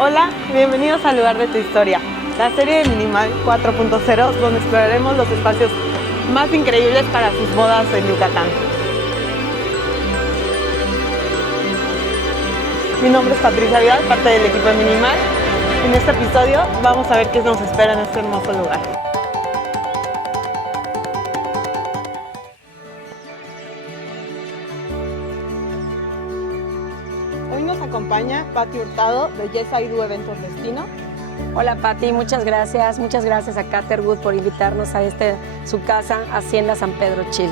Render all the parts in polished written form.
Hola, bienvenidos al lugar de tu historia, la serie de Minimal 4.0, donde exploraremos los espacios más increíbles para sus bodas en Yucatán. Mi nombre es Patricia Vidal, parte del equipo de Minimal. En este episodio vamos a ver qué nos espera en este hermoso lugar. Hoy nos acompaña Pati Hurtado de Yes I Do Eventos Destino. Hola Pati, muchas gracias a Caterwood por invitarnos a su casa, Hacienda San Pedro Chil.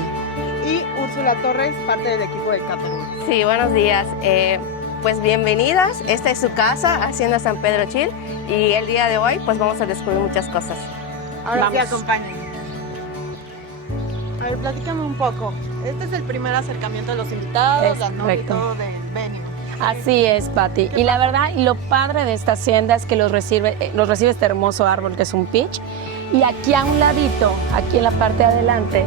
Y Úrsula Torres, parte del equipo de Caterwood. Sí, buenos días. Pues bienvenidas, esta es su casa, Hacienda San Pedro Chil, y el día de hoy pues vamos a descubrir muchas cosas. Ahora sí, Vamos. acompáñenme. A ver, platícame un poco. Este es el primer acercamiento de los invitados, Es la novia y correcto. todo del venue. Así es, Pati. Y la verdad, y lo padre de esta hacienda es que los recibe este hermoso árbol que es un peach. Y aquí a un ladito, aquí en la parte de adelante,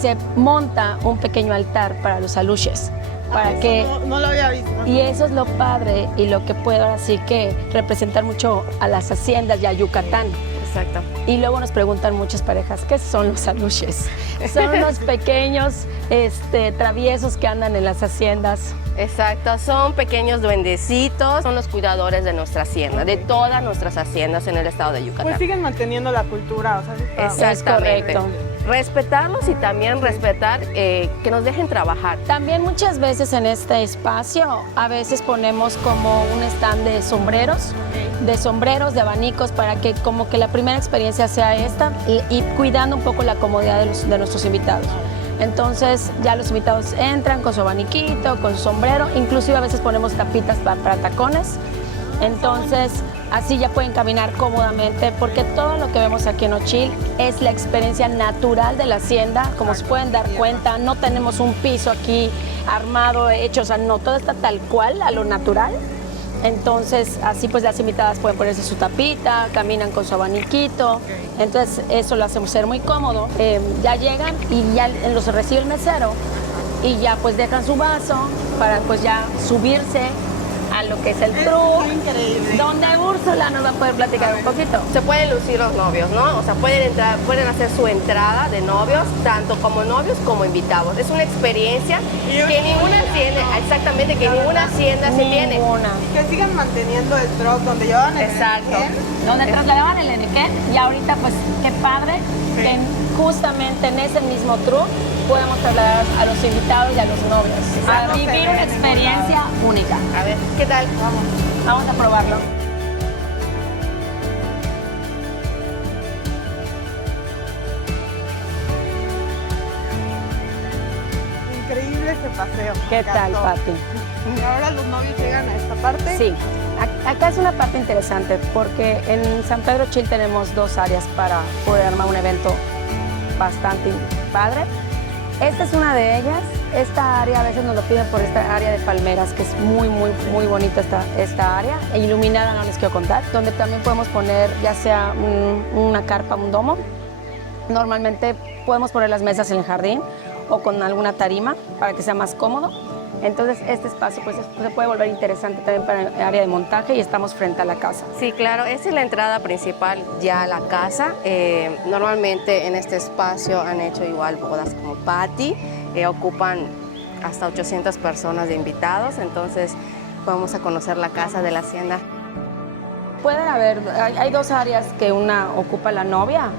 se monta un pequeño altar para los aluches. Para Eso que no lo había visto. Y eso es lo padre y lo que puede ahora sí que representar mucho a las haciendas y a Yucatán. Exacto. Y luego nos preguntan muchas parejas, ¿qué son los aluches? Son unos pequeños traviesos que andan en las haciendas. Exacto, son pequeños duendecitos, son los cuidadores de nuestra hacienda, de todas nuestras haciendas en el estado de Yucatán. Pues siguen manteniendo la cultura, o sea, sí está- Exactamente. Es correcto. Respetarlos y también respetar que nos dejen trabajar. También muchas veces en este espacio, a veces ponemos como un stand de sombreros, de abanicos, para que como que la primera experiencia sea esta y cuidando un poco la comodidad de nuestros invitados. Entonces ya los invitados entran con su abaniquito, con su sombrero, inclusive a veces ponemos tapitas para tacones. Entonces así ya pueden caminar cómodamente porque todo lo que vemos aquí en Ochil es la experiencia natural de la hacienda. Como se pueden dar cuenta, no tenemos un piso aquí armado, hecho, o sea, no, todo está tal cual, a lo natural. Entonces, así pues las invitadas pueden ponerse su tapita, caminan con su abaniquito. Entonces, eso lo hacemos ser muy cómodo. Ya llegan y ya los recibe el mesero y ya pues dejan su vaso para pues ya subirse a lo que es el truck, increíble. donde Úrsula nos va a poder platicar un poquito. Se pueden lucir los novios, ¿no? O sea, pueden hacer su entrada de novios, tanto como novios como invitados. Es una experiencia que ninguna hacienda, exactamente, que ninguna hacienda se tiene. Ninguna. Que sigan manteniendo el truck donde llevan el Exacto. Enequén. Donde trasladaban el Enequén y ahorita pues qué padre que justamente en ese mismo truck podemos trasladar a los invitados y a los novios a no se vivir ve una en ningún experiencia única. A ver, ¿qué tal? Vamos a probarlo. Increíble ese paseo. ¿Qué me tal, encantó. Pati? Y ahora los novios llegan a esta parte. Sí, acá es una parte interesante porque en San Pedro Chil tenemos dos áreas para poder armar un evento bastante padre. Esta es una de ellas. Esta área a veces nos lo piden por esta área de palmeras, que es muy bonita esta área. E iluminada, no les quiero contar, donde también podemos poner ya sea una carpa, un domo. Normalmente podemos poner las mesas en el jardín o con alguna tarima para que sea más cómodo. Entonces este espacio pues, se puede volver interesante también para el área de montaje y estamos frente a la casa. Sí, claro, esa es la entrada principal ya a la casa. Normalmente en este espacio han hecho igual bodas como Patti, ocupan hasta 800 personas de invitados, entonces vamos a conocer la casa de la hacienda. Pueden haber, hay dos áreas que una ocupa la novia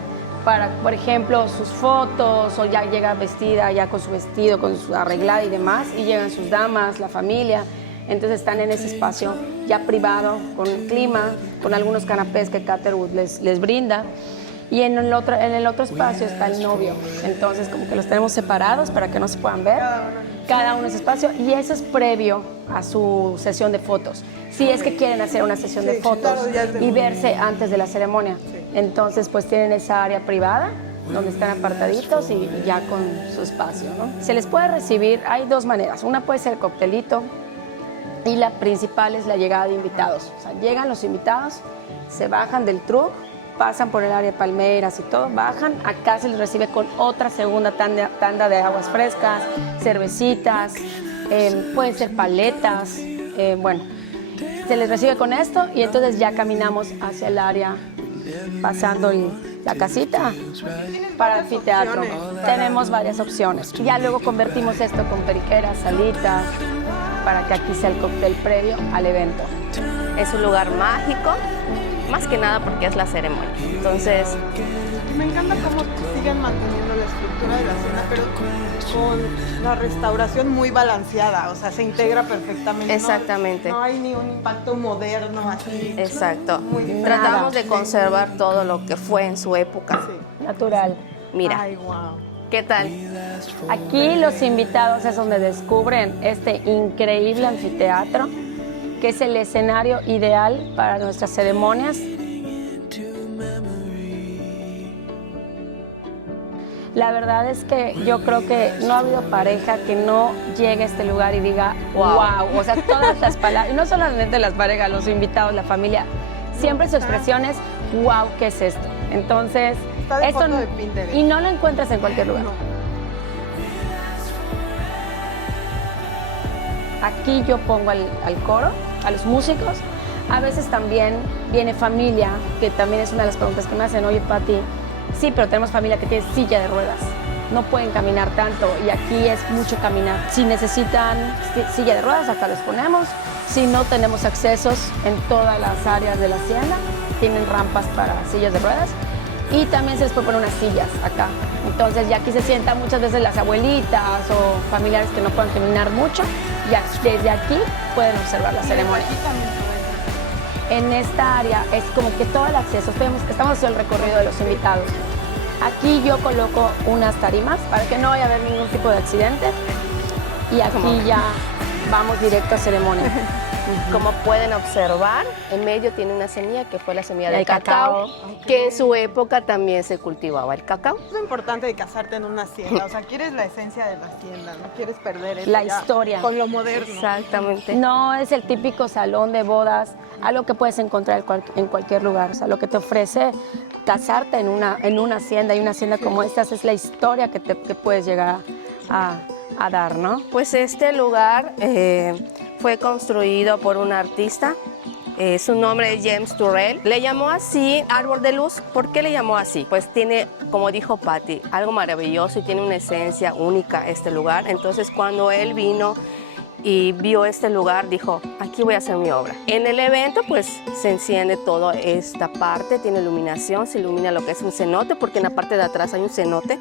para, por ejemplo, sus fotos, o ya llega vestida, ya con su vestido, con su arreglada y demás, y llegan sus damas, la familia. Entonces están en ese espacio ya privado, con el clima, con algunos canapés que Caterwood les brinda. Y en el otro espacio está el novio. Entonces como que los tenemos separados para que no se puedan ver. Cada uno en ese espacio. Y eso es previo a su sesión de fotos. Si es que quieren hacer una sesión de fotos claro, ya es de y verse antes de la ceremonia. Entonces pues tienen esa área privada donde están apartaditos y ya con su espacio, ¿no? Se les puede recibir, hay dos maneras. Una puede ser el coctelito y la principal es la llegada de invitados. O sea, llegan los invitados, se bajan del truck, pasan por el área de palmeras y todo, bajan, acá se les recibe con otra segunda tanda de aguas frescas, cervecitas, pueden ser paletas, bueno, Se les recibe con esto y entonces ya caminamos hacia el área, pasando la casita para anfiteatro. Tenemos varias opciones. Ya luego convertimos esto con periqueras, salitas, para que aquí sea el cóctel previo al evento. Es un lugar mágico, más que nada porque es la ceremonia. Entonces, me encanta cómo siguen manteniendo la estructura de la cena, pero con la restauración muy balanceada, o sea, se integra perfectamente. Exactamente. No hay ni un impacto moderno así. Exacto. Muy Tratamos de conservar todo lo que fue en su época. Sí. Natural. Mira, Ay, wow. ¿qué tal? Aquí los invitados es donde descubren este increíble anfiteatro, que es el escenario ideal para nuestras ceremonias. La verdad es que yo creo que no ha habido pareja que no llegue a este lugar y diga wow. O sea, todas las palabras, y no solamente las parejas, los invitados, la familia, siempre su expresión es wow, ¿qué es esto? Entonces, Está de esto foto de Pinterest. y no lo encuentras en cualquier lugar. No. Aquí yo pongo al coro, a los músicos. A veces también viene familia, que también es una de las preguntas que me hacen. Oye, Pati, sí, pero tenemos familia que tiene silla de ruedas. No pueden caminar tanto y aquí es mucho caminar. Si necesitan silla de ruedas, acá les ponemos. Si no, tenemos accesos en todas las áreas de la hacienda. Tienen rampas para sillas de ruedas. Y también se les puede poner unas sillas acá. Entonces ya aquí se sientan muchas veces las abuelitas o familiares que no pueden caminar mucho. Ya desde aquí pueden observar la ceremonia. En esta área es como que todo el acceso, estamos haciendo el recorrido de los invitados. Aquí yo coloco unas tarimas para que no vaya a haber ningún tipo de accidente. Y aquí ya vamos directo a ceremonia. Como pueden observar, en medio tiene una semilla que fue la semilla del El cacao, cacao. que en su época también se cultivaba el cacao. Es lo importante de casarte en una hacienda, o sea, quieres la esencia de la hacienda, no quieres perder eso La ya historia. con lo moderno. Exactamente. No es el típico salón de bodas, algo que puedes encontrar en cualquier lugar. O sea, lo que te ofrece casarte en una hacienda, y una hacienda como esta es la historia que puedes llegar a dar, ¿no? Pues este lugar fue construido por un artista, su nombre es James Turrell. Le llamó así Árbol de Luz. ¿Por qué le llamó así? Pues tiene, como dijo Patti, algo maravilloso y tiene una esencia única este lugar. Entonces cuando él vino y vio este lugar, dijo, aquí voy a hacer mi obra. En el evento pues se enciende toda esta parte, tiene iluminación, se ilumina lo que es un cenote, porque en la parte de atrás hay un cenote.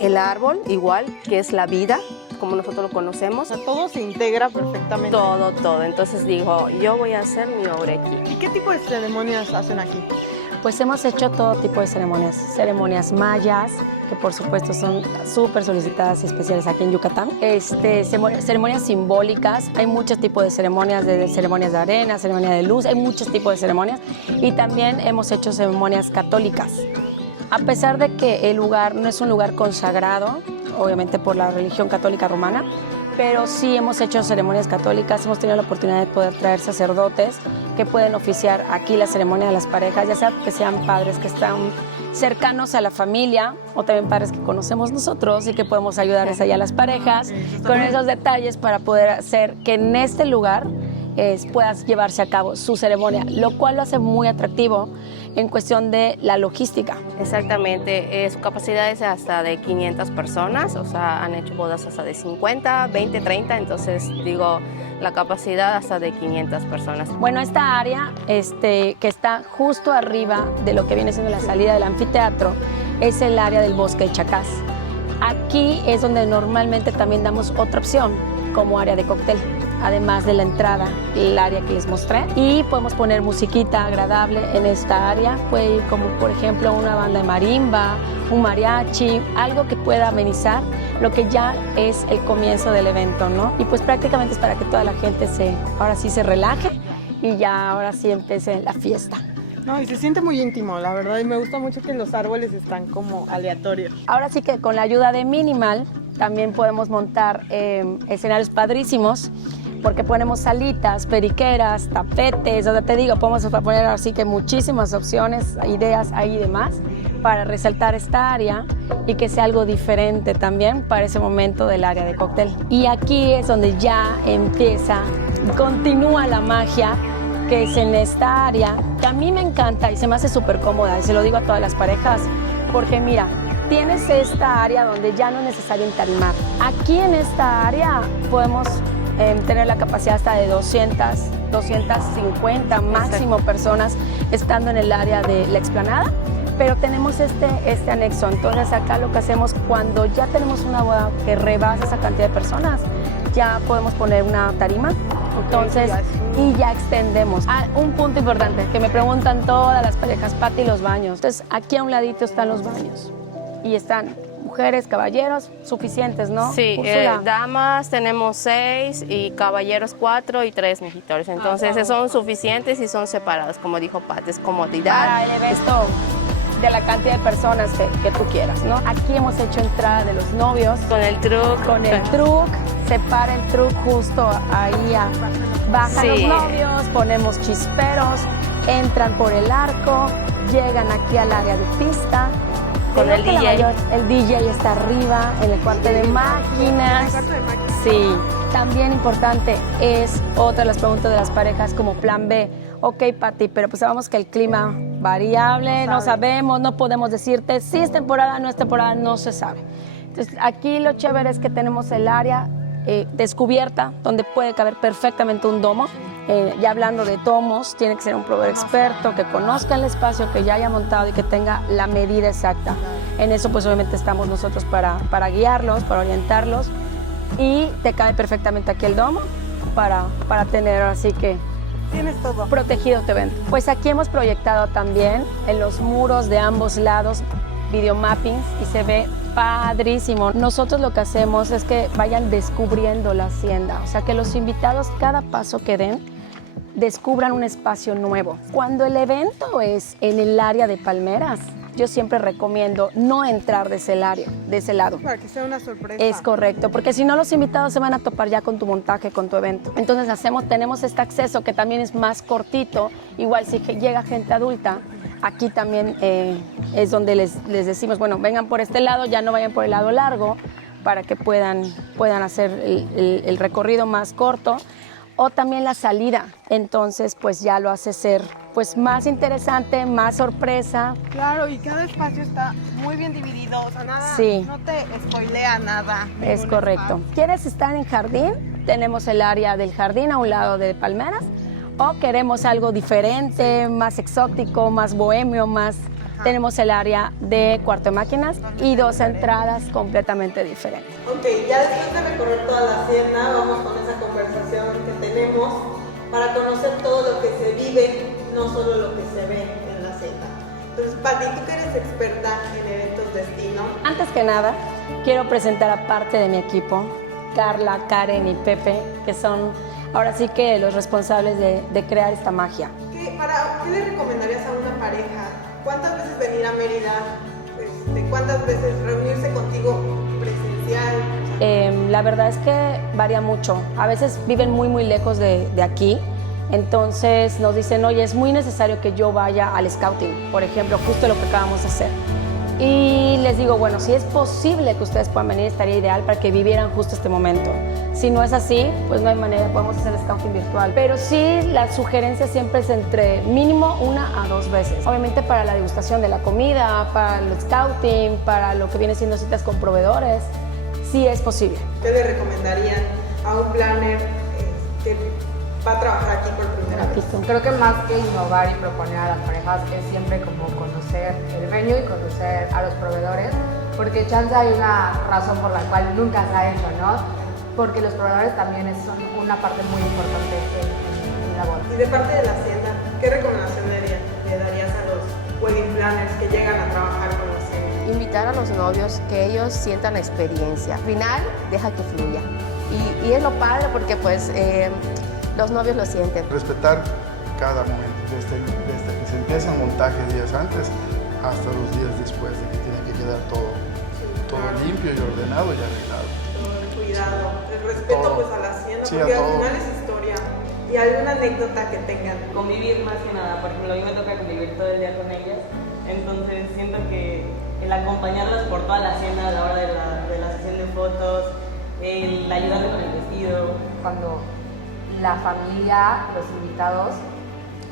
El árbol, igual, que es la vida, como nosotros lo conocemos. O sea, todo se integra perfectamente. Todo. Entonces dijo, yo voy a hacer mi obra aquí. ¿Y qué tipo de ceremonias hacen aquí? Pues hemos hecho todo tipo de ceremonias. Ceremonias mayas, que por supuesto son súper solicitadas y especiales aquí en Yucatán. Ceremonias simbólicas, hay muchos tipos de ceremonias, de ceremonias de arena, ceremonia de luz, hay muchos tipos de ceremonias. Y también hemos hecho ceremonias católicas. A pesar de que el lugar no es un lugar consagrado, obviamente por la religión católica romana, pero sí hemos hecho ceremonias católicas, hemos tenido la oportunidad de poder traer sacerdotes que pueden oficiar aquí la ceremonia de las parejas, ya sea que sean padres que están cercanos a la familia o también padres que conocemos nosotros y que podemos ayudarles allá a las parejas con esos detalles para poder hacer que en este lugar pueda llevarse a cabo su ceremonia, lo cual lo hace muy atractivo en cuestión de la logística. Exactamente, su capacidad es hasta de 500 personas, o sea, han hecho bodas hasta de 50, 20, 30, entonces digo, la capacidad hasta de 500 personas. Bueno, esta área que está justo arriba de lo que viene siendo la salida del anfiteatro es el área del bosque de Chacás. Aquí es donde normalmente también damos otra opción como área de cóctel, además de la entrada, el área que les mostré. Y podemos poner musiquita agradable en esta área. Puede ir como, por ejemplo, una banda de marimba, un mariachi, algo que pueda amenizar lo que ya es el comienzo del evento, ¿no? Y pues prácticamente es para que toda la gente ahora sí se relaje y ya ahora sí empiece la fiesta. No, y se siente muy íntimo, la verdad, y me gusta mucho que los árboles están como aleatorios. Ahora sí que con la ayuda de Minimal también podemos montar escenarios padrísimos, porque ponemos salitas, periqueras, tapetes, o sea, te digo, podemos poner así que muchísimas opciones, ideas ahí y demás, para resaltar esta área y que sea algo diferente también para ese momento del área de cóctel. Y aquí es donde ya empieza, continúa la magia que es en esta área, que a mí me encanta y se me hace súper cómoda, y se lo digo a todas las parejas, porque mira, tienes esta área donde ya no es necesario entarimar. Aquí en esta área podemos tener la capacidad hasta de 250 máximo personas estando en el área de la explanada, pero tenemos este anexo. Entonces acá lo que hacemos cuando ya tenemos una boda que rebasa esa cantidad de personas, ya podemos poner una tarima. Entonces, y ya extendemos. Un punto importante que me preguntan todas las parejas, Pati, los baños. Entonces aquí a un ladito están los baños y están mujeres, caballeros, suficientes, ¿no? Sí, damas tenemos 6 y caballeros 4 y 3 migitores. Entonces son suficientes y son separados, como dijo Pat, es comodidad. Para el evento de la cantidad de personas que tú quieras, ¿no? Aquí hemos hecho entrada de los novios. Con el truck. Con el truck, se para el truck justo ahí, bajan los novios, ponemos chisperos, entran por el arco, llegan aquí al área de pista. Con el DJ. El DJ está arriba, en el cuarto de máquinas. Sí. También importante es otra de las preguntas de las parejas como plan B. Ok, Pati, pero pues sabemos que el clima variable, no sabemos, no podemos decirte si es temporada, no es temporada, no se sabe. Entonces, aquí lo chévere es que tenemos el área descubierta, donde puede caber perfectamente un domo. Ya hablando de domos, tiene que ser un proveedor experto, que conozca el espacio, que ya haya montado y que tenga la medida exacta. En eso, pues obviamente estamos nosotros para guiarlos, para orientarlos. Y te cabe perfectamente aquí el domo para tener así que tienes todo protegido tu evento. Pues aquí hemos proyectado también en los muros de ambos lados videomappings y se ve padrísimo. Nosotros lo que hacemos es que vayan descubriendo la hacienda, o sea, que los invitados cada paso que den descubran un espacio nuevo. Cuando el evento es en el área de palmeras, yo siempre recomiendo no entrar de ese lado. Para que sea una sorpresa. Es correcto, porque si no los invitados se van a topar ya con tu montaje, con tu evento. Entonces tenemos este acceso que también es más cortito, igual si llega gente adulta, aquí también es donde les decimos, bueno, vengan por este lado, ya no vayan por el lado largo, para que puedan hacer el recorrido más corto. O también la salida, entonces pues ya lo hace ser pues más interesante, más sorpresa. Claro, y cada espacio está muy bien dividido, o sea, nada, sí. No te spoilea nada. Es correcto. Espacio. ¿Quieres estar en jardín? Tenemos el área del jardín a un lado de palmeras. O queremos algo diferente, más exótico, más bohemio, más... Tenemos el área de cuarto de máquinas y 2 entradas completamente diferentes. Ok, ya después de recorrer toda la hacienda, vamos con esa conversación que tenemos para conocer todo lo que se vive, no solo lo que se ve en la hacienda. Entonces, Pati, tú que eres experta en eventos destino. Antes que nada, quiero presentar a parte de mi equipo, Carla, Karen y Pepe, que son ahora sí que los responsables de crear esta magia. ¿Qué le recomendarías a una pareja? ¿Cuántas veces venir a Mérida? ¿Cuántas veces reunirse contigo presencial? La verdad es que varía mucho. A veces viven muy lejos de aquí. Entonces nos dicen, oye, es muy necesario que yo vaya al scouting, por ejemplo, justo lo que acabamos de hacer. Y les digo, bueno, si es posible que ustedes puedan venir, estaría ideal para que vivieran justo este momento. Si no es así, pues no hay manera, podemos hacer scouting virtual. Pero sí, la sugerencia siempre es entre mínimo 1 a 2 veces. Obviamente para la degustación de la comida, para el scouting, para lo que viene siendo citas con proveedores, sí es posible. ¿Qué le recomendarían a un planner que va a trabajar aquí por primera vez? Creo que más que innovar y proponer a las parejas es siempre como conocer el venue y conocer a los proveedores, porque chance hay una razón por la cual nunca se ha hecho, ¿no? Porque los proveedores también son una parte muy importante en la boda. Y de parte de la hacienda, ¿qué recomendación le darías a los wedding planners que llegan a trabajar con la hacienda? Invitar a los novios que ellos sientan la experiencia. Al final, deja que fluya. Y es lo padre porque pues los novios lo sienten. Respetar cada momento, desde que se empieza el montaje días antes hasta los días después, de que tiene que quedar todo limpio y ordenado y arreglado. Todo el cuidado, el respeto todo. Pues a la hacienda, sí, porque al final es historia. ¿Y alguna anécdota que tengan? Convivir más que nada, por ejemplo, a mí me toca convivir todo el día con ellas, entonces siento que el acompañarlas por toda la hacienda a la hora de la sesión de fotos, el ayudarle con el vestido. Cuando la familia, los invitados,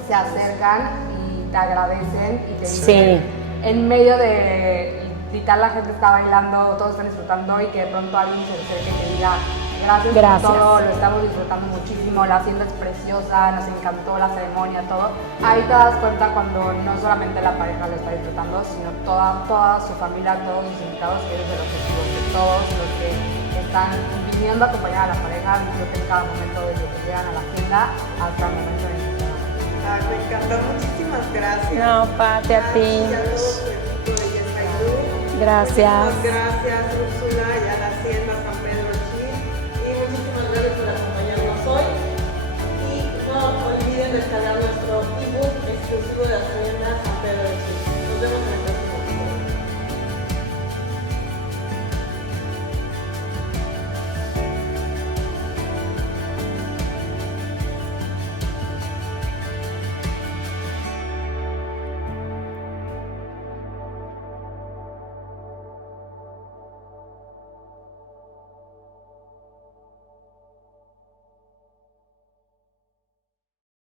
se acercan y te agradecen y te dicen, Sí. en medio de literal la gente está bailando, todos están disfrutando y que de pronto alguien se acerque y te diga gracias Gracias. por todo, lo estamos disfrutando muchísimo, la hacienda es preciosa, nos encantó la ceremonia, todo. Ahí te das cuenta cuando no solamente la pareja lo está disfrutando, sino toda su familia, todos sus invitados, que es el objetivo de todos los que están viniendo a acompañar a la pareja, disfruten cada momento desde que llegan a la hacienda hasta el momento en el que se van. Ay, me encantó, muchísimas gracias. No, Pati, a ti. Y a todo tu equipo de Yes I Do. Gracias. Muchísimas gracias, Úrsula, y a la